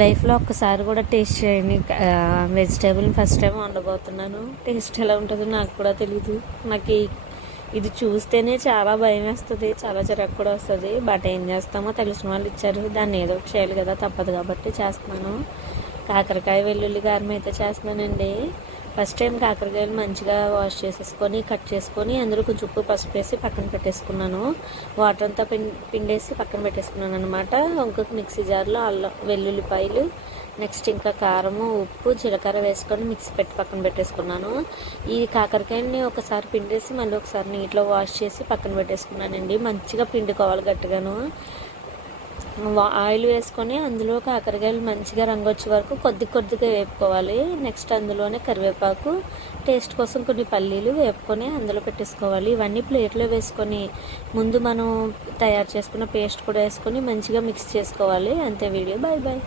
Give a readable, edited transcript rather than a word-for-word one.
లైఫ్లో ఒక్కసారి కూడా టేస్ట్ చేయని వెజిటేబుల్ని ఫస్ట్ టైం వండబోతున్నాను. టేస్ట్ ఎలా ఉంటుందో నాకు కూడా తెలీదు. నాకు ఇది చూస్తేనే చాలా భయం వేస్తుంది, చాలా చిరాకు కూడా వస్తుంది. బట్ ఏం చేస్తామో తెలిసిన వాళ్ళు ఇచ్చారు, దాన్ని ఏదో ఒకటి చేయాలి కదా, తప్పదు కాబట్టి చేస్తున్నాను. కాకరకాయ వెల్లుల్లి గారం అయితే చేస్తున్నానండి. ఫస్ట్ టైం కాకరకాయలు మంచిగా వాష్ చేసేసుకొని కట్ చేసుకొని అందులో కొంచెం ఉప్పు పసుపు వేసి పక్కన పెట్టేసుకున్నాను. వాటర్ అంతా పిండేసి పక్కన పెట్టేసుకున్నాను అనమాట. ఇంకొక మిక్సీ జార్లో అల్లం వెల్లుల్లిపాయలు, నెక్స్ట్ ఇంకా కారము ఉప్పు జీలకర్ర వేసుకొని మిక్సీ పెట్టి పక్కన పెట్టేసుకున్నాను. ఈ కాకరకాయని ఒకసారి పిండేసి మళ్ళీ ఒకసారి నీటిలో వాష్ చేసి పక్కన పెట్టేసుకున్నానండి. మంచిగా పిండుకోవాలి గట్టిగాను. ఆయిల్ వేసుకొని అందులో కాకరకాయలు మంచిగా రంగు వచ్చే వరకు కొద్దిగా వేపుకోవాలి. నెక్స్ట్ అందులోనే కరివేపాకు, టేస్ట్ కోసం కొన్ని పల్లీలు వేపుకొని అందులో పెట్టేసుకోవాలి. ఇవన్నీ ప్లేట్లో వేసుకొని ముందు మనం తయారు చేసుకున్న పేస్ట్ కూడా వేసుకొని మంచిగా మిక్స్ చేసుకోవాలి. అంతే. Video bye bye.